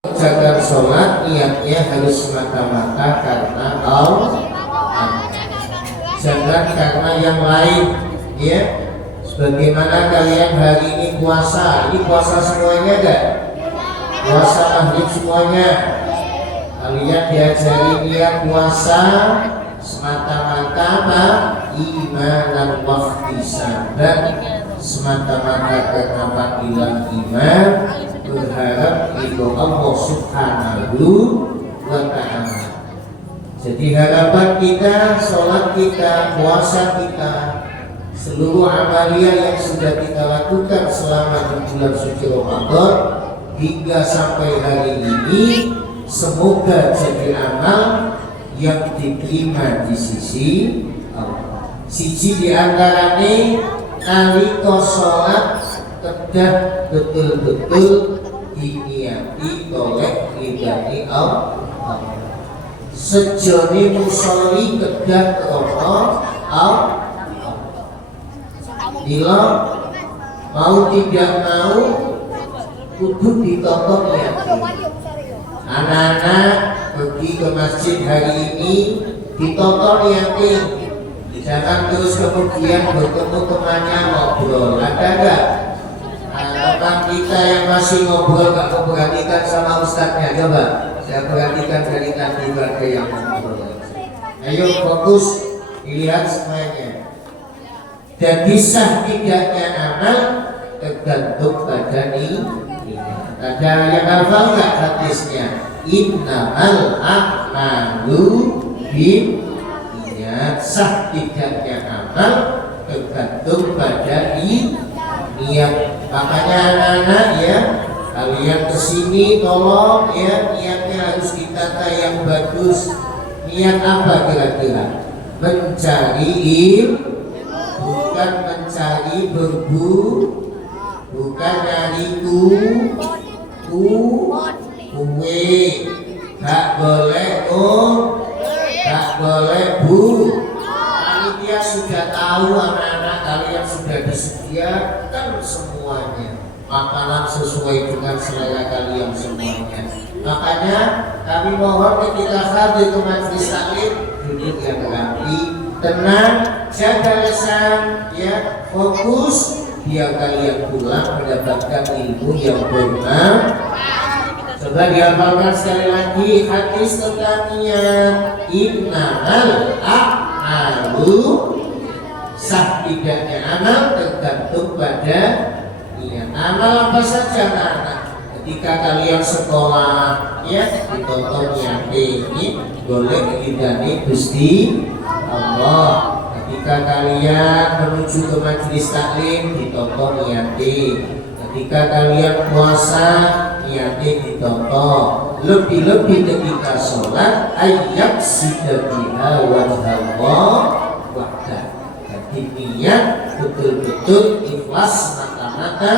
Mengerjakan sholat niatnya harus semata-mata karena Allah, jangan karena yang lain, ya. Sebagaimana kalian hari ini puasa semuanya enggak? Puasa maghrib semuanya. Kalian diajari niat puasa semata-mata imanan wahtisaban, semata-mata karena panggilan iman, berharap ridho Allah Subhanahu wa ta'ala. Jadi harapan kita, sholat kita, puasa kita, seluruh amalia yang sudah kita lakukan selama bulan suci Ramadan hingga sampai hari ini, semoga jadi amal yang diterima di sisi Allah. Siji diantaranya nalika sholat kedah betul-betul diniati oleh ridhani Allah. Sejone musolli kedah krono Allah. Bila mau tidak mau kudu ditotok niati. Anak-anak pergi ke masjid hari ini ditotok niati. Jangan terus kemudian bertemu temannya ngobrol. Ada enggak? Teman kita yang masih ngobrol gak mau perhatikan sama ustadznya, coba saya perhatikan dari tadi ada yang ngobrol. Ayo fokus, dilihat semuanya. Dan bisa tidaknya amal tergantung pada niat. Ada yang hafal nggak hadisnya? Innamal a'malu binniyat. Sah tidaknya amal tergantung pada niat. Makanya anak-anak ya, kalian kesini tolong ya, niatnya harus ditata yang bagus. Niat apa kira-kira? Mencari ilmu, bukan mencari bukan nyari kue, gak boleh gak boleh panitia sudah tahu anak-anak kalian sudah disediakan semuanya makanan sesuai dengan selera kalian semuanya. Makanya kami mohon ketika hadir ke majelis taklim duduk yang rapi, tenang, jaga lisan, ya, fokus biar kalian pulang mendapatkan ilmu yang bermanfaat. Coba dihafalkan sekali lagi hadis tentang niat. Innamal a'malu, sah tidaknya amal tergantung pada niat. Amal apa saja anak? Ketika kalian sekolah, ya, ditonton niati ini boleh diridani Gusti Allah. Ketika kalian menuju ke majelis taklim ditonton niati. Ketika kalian puasa niati ditonton. Lebih-lebih ketika sholat ayat sidabiha wajhallah wahdah. Jadi niat betul-betul ikhlas mata-mata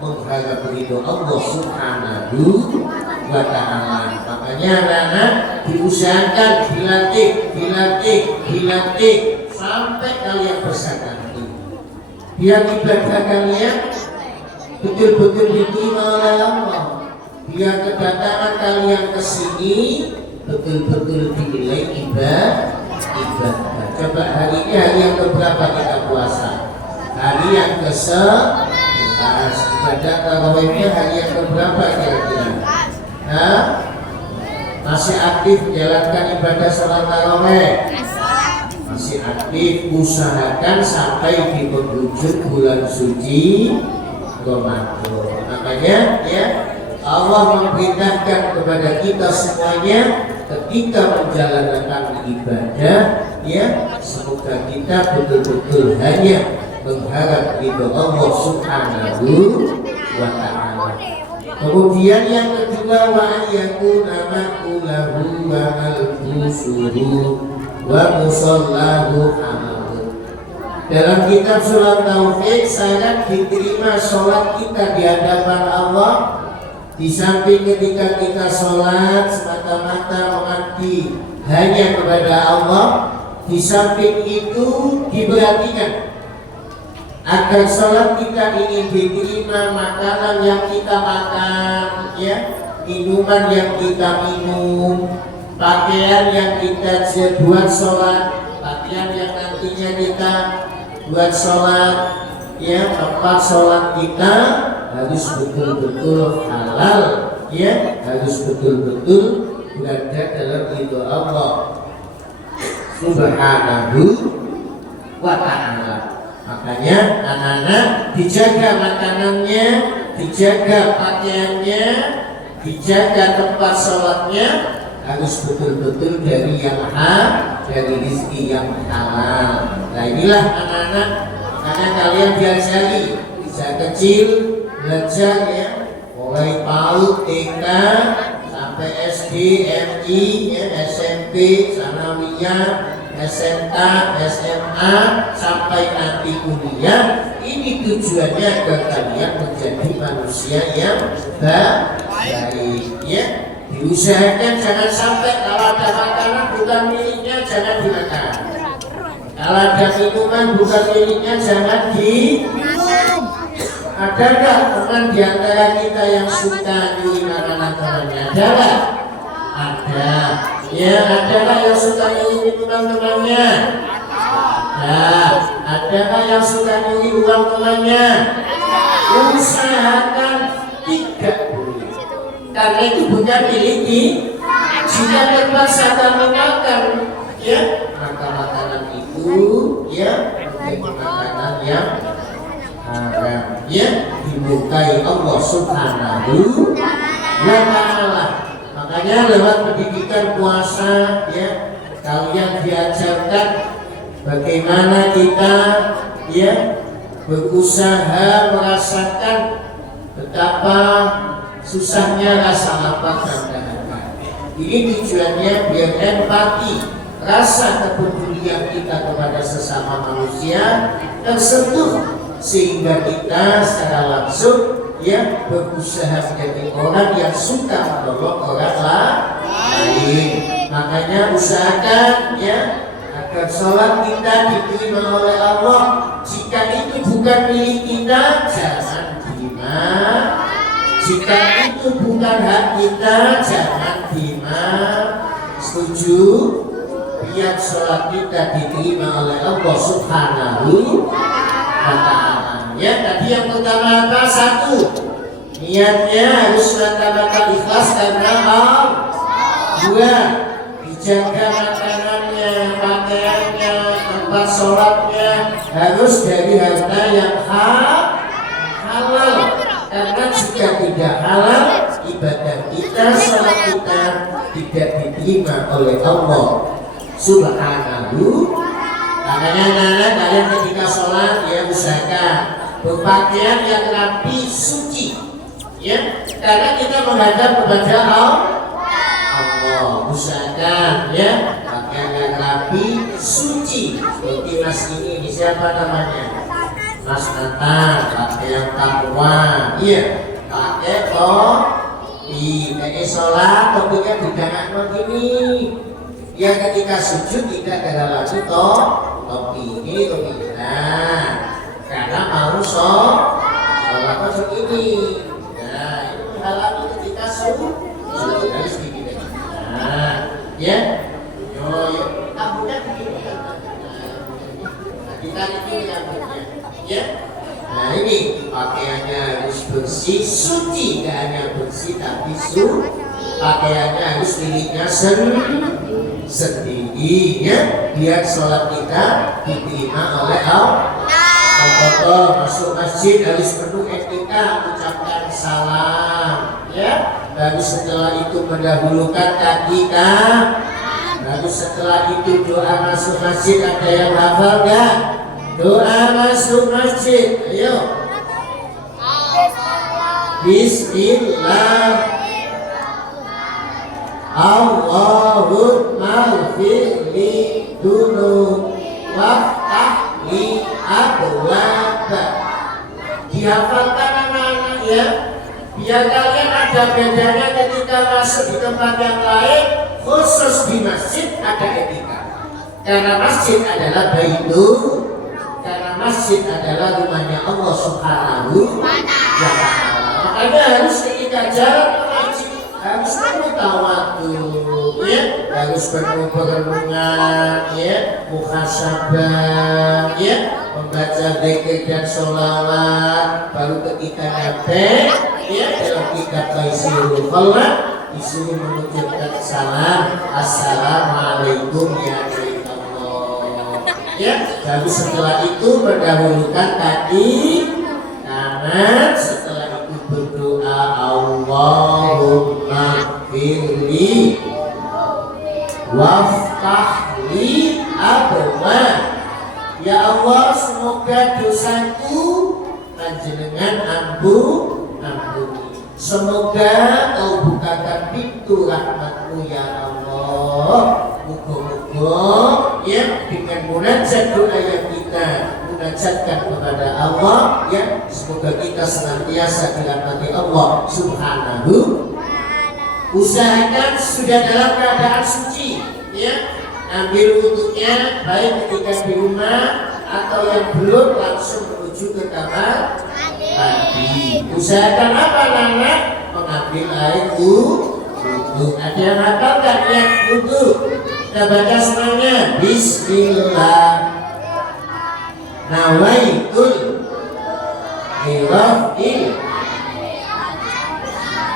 mengharap ridho Allah Subhanahu wa ta'ala. Makanya anak-anak diusahakan dilatih sampai kalian bersaksi. Biar ibadah kalian betul-betul diterima oleh Allah. Biar kedatangan kalian ke sini betul-betul dinilai ibadah. Coba hari ini hari yang keberapa kita puasa? Hari yang ke-11. Ibadah tarawihnya hari yang keberapa kira-kira? Masih aktif menjalankan ibadah sholat tarawih? Masih aktif, usahakan sampai di penghujung bulan suci Ramadan. Makanya ya, Allah memerintahkan kepada kita semuanya ketika menjalankan ibadah, ya, semoga kita betul-betul hanya mengharap ridho Allah Subhanahu wa ta'ala. Kemudian yang kedua, wa yakuna ma'ulahu wa al-busuru wa musallahu amalun. Dalam kitab Surat Taufik, syarat diterima sholat kita di hadapan Allah, di samping ketika kita sholat semata-mata mengabdi hanya kepada Allah, di samping itu diperhatikan agar sholat kita ini diterima, makanan yang kita makan, ya, minuman yang kita minum, pakaian yang kita buat sholat, pakaian yang nantinya kita buat sholat, ya, tempat sholat kita harus betul-betul halal, ya, harus betul-betul berada dalam ridho Allah Subhanahu wa ta'ala. Makanya anak-anak dijaga makanannya, dijaga pakaiannya, dijaga tempat sholatnya, harus betul-betul dari yang dari rezeki yang halal. Nah inilah anak-anak, karena kalian diajari sejak kecil belajar, ya, mulai PAUD, TK sampai SD, MI, ya, SMP, Sanawiyah, SMK, SMA, sampai nanti kuliah. Ini tujuannya agar kalian menjadi manusia yang baik, ya. Diusahakan jangan sampai kalau ada makanan bukan miliknya jangan dimakan, kalau ada minuman bukan miliknya jangan diminum. Ada nggak teman di antara kita yang suka nyuri makanan temannya? Ada nggak? Ada. Ya, ada nggak yang suka nyuri minuman temannya? Ada nggak yang suka nyuri uang temannya? Usahakan tidak boleh, karena itu bukan milik kita. Jika terpaksa kamu makan, ya, maka makanan itu, ya, menjadi makanan yang haram, ya, dimurkai Allah Subhanahu wa ta'ala. Makanya lewat pendidikan puasa, ya, kalian diajarkan bagaimana kita, ya, berusaha merasakan betapa susahnya rasa lapar dan dahaga. Ini tujuannya biar empati, rasa kepedulian kita kepada sesama manusia tersentuh, sehingga kita secara langsung, ya, berusaha menjadi orang yang suka menolong orang lain. Makanya usahakan, ya, agar sholat kita diterima oleh Allah. Jika itu bukan milik kita, jangan terima. Jika itu bukan hak kita, jangan terima. Setuju? Biar sholat kita diterima oleh Allah Subhanahu wa ta'ala. Ya, tadi yang pertama apa? Satu, niatnya harus mata-mata ikhlas karena Allah. Dua, dijaga makanannya, pakaiannya, tempat sholatnya harus dari harta yang halal. Karena jika tidak halal, ibadah kita, sholat kita tidak diterima oleh Allah Subhanahu. Makanya anak-anak, kalian ketika sholat, ya, usahakan berpakaian yang rapi, suci, ya, karena kita menghadap kepada Allah. Usahakan, ya, pakaian yang rapi, suci. Seperti mas ini siapa namanya? Mas Nathan, pakai yang takwa, iya, pakai topi, pakai sholat, topinya digangan begini. Ya, ketika sujud tidak ada lagi topi, ini topi. Nah, karena mau sholat begini. Nah, itu halal ketika sujud harus begini. Nah, ya, yo, rambutnya begini. Kita ini rambutnya. Ya. Nah ini pakaiannya harus bersih, suci, tidak hanya bersih tapi pakaiannya harus miliknya sendiri, ya, biar sholat kita diterima oleh Allah. Kalau masuk masjid harus penuh etika, ucapkan salam, ya, baru setelah itu mendahulukan kaki baru setelah itu doa masuk masjid. Ada yang hafal nggak? Doa masuk masjid, ayo. Bismillah. Allahumma firli dulu waftah li abwaba. Dihafalkan anak-anak, ya, biar kalian ada bedanya ketika masuk di tempat yang lain, khusus di masjid ada etika. Karena masjid adalah baitul, karena masjid adalah rumahnya Allah Subhanahu wa ta'ala. Makanya harus ketika jalan ke masjid, waktu ya harus penuh perenungan ya muhasabah ya membaca zikir dan sholawat baru ketika nyampe ya dalam kitab Taisirul Khalaq disuruh mengucapkan salam assalamualaikum ya Allah ya baru setelah itu mendahulukan kaki kanan setelah itu berdoa Allahumma firli waftahli abwa ya Allah semoga dosaku panjenengan ampuni semoga kau bukakan pintu rahmatmu ya Allah muga-muga ya dengan munajat doa yang kita munajatkan kepada Allah ya semoga kita senantiasa dirahmati Allah subhanahu. Usahakan sudah dalam keadaan suci ya ambil wudhunya baik ketika di rumah atau yang belum langsung menuju ke kamar mandi. Usahakan apa Nana? Mengambil air wudhu. Ada yang hafalkan yang wudhu? Kita baca semuanya. Bismillah. Nawaitul hirafil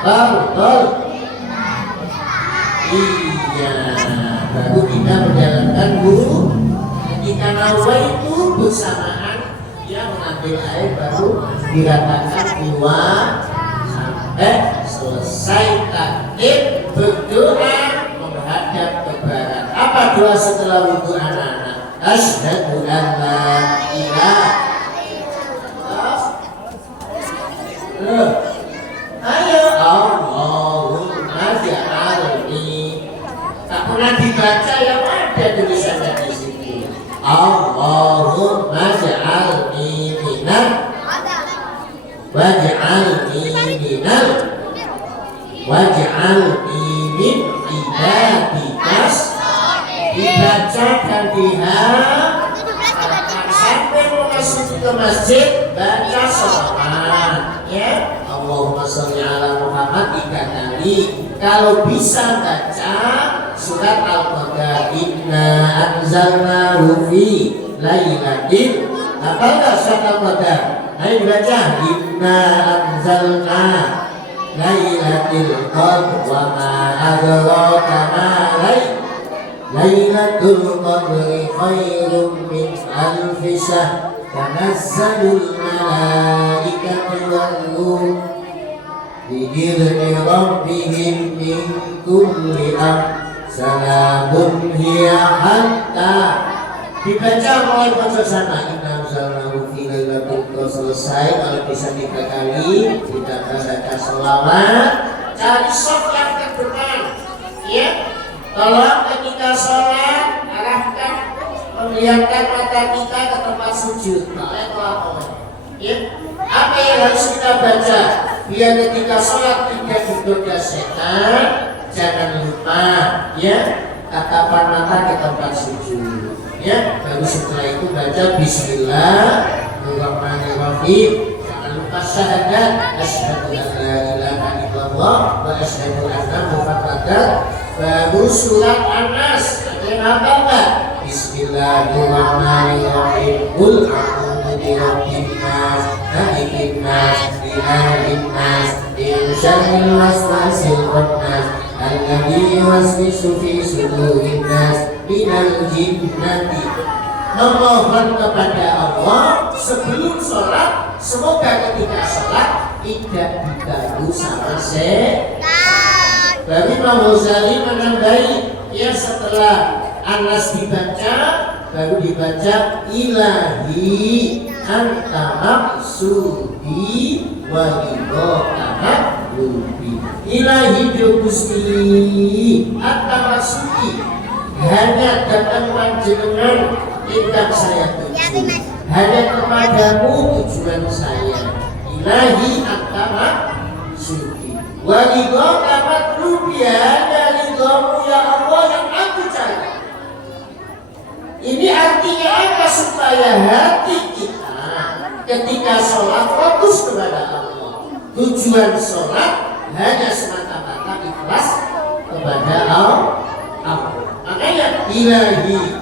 fardol. Iya, baru kita menjalankan wudhu. Ketika nawaitu bersamaan dia mengambil air baru diratakan keluar sampai selesai takbir berdoa menghadap ke barat. Apa doa setelah wudhu anak-anak? Asyhadu an la ilaha illallah. Ayo Allahumma ja'alni. Tak pernah dibaca yang ada tulisannya di situ. Allahumma ja'alni minal waj'alni minal waj'alni min ibadikas. Dibaca dan dihafalkan sampai memasuki ke masjid baca sholawat ya Allahumma sholli ala Muhammad 3 kali. Kalau bisa baca surat Al-Qadar inna anzalnahu fi lailatin. Apakah surat Al-Qadar? Ayo baca inna anzalna lailatul qadr wa ma adraka ma lailatul qadri khairum min alfi syahr tanazzalul malaikatu war-ruh bi-idzni rabbihim min kulli amr salamun hiya hatta. Dibaca mulai baca sana inna anzalnahu fi lailatul qadr selesai. Kalau bisa 3 kali kita baca sholawat cari shaf yang terdepan ya. Tolong ketika sholat arahkan membiarkan mata kita ke tempat sujud. Ya. Apa yang harus kita baca biar ketika sholat tidak digoda setan? Jangan lupa ya tatapan mata ke tempat sujud. Ya, baru setelah itu baca Bismillahirrahmanirrahim. Jangan lupa syahadat asyhadu an la ilaha illallah wa asyhadu anna Muhammadan. Baru surat An-Nas. Ada yang hafal nggak? Bismillahirrahmanirrahim. Qul a'udzu birabbin nas, malikin nas, ilahin nas, min syarril waswasil khannas, alladzi yuwaswisu fi sudurin nas, minal jinnati. Memohon kepada Allah sebelum sholat, semoga ketika sholat tidak diganggu sama setan. Bagi Imam Ghazali menambahi ya setelah Anas dibaca baru dibaca ilahi anta maksudi wa ridha mahbubi. Ilahi Gusti anta maksudi hanya datang panjenengan ingkang saya tuju, hanya kepadamu tujuan saya. Ilahi anta maksudi wa ridha mahbubi, hanya ridhamu ya Allah yang aku cari. Ini artinya apa? Supaya hati kita ketika sholat fokus kepada Allah. Tujuan sholat hanya semata-mata ikhlas kepada kepada Allah. Makanya ilahi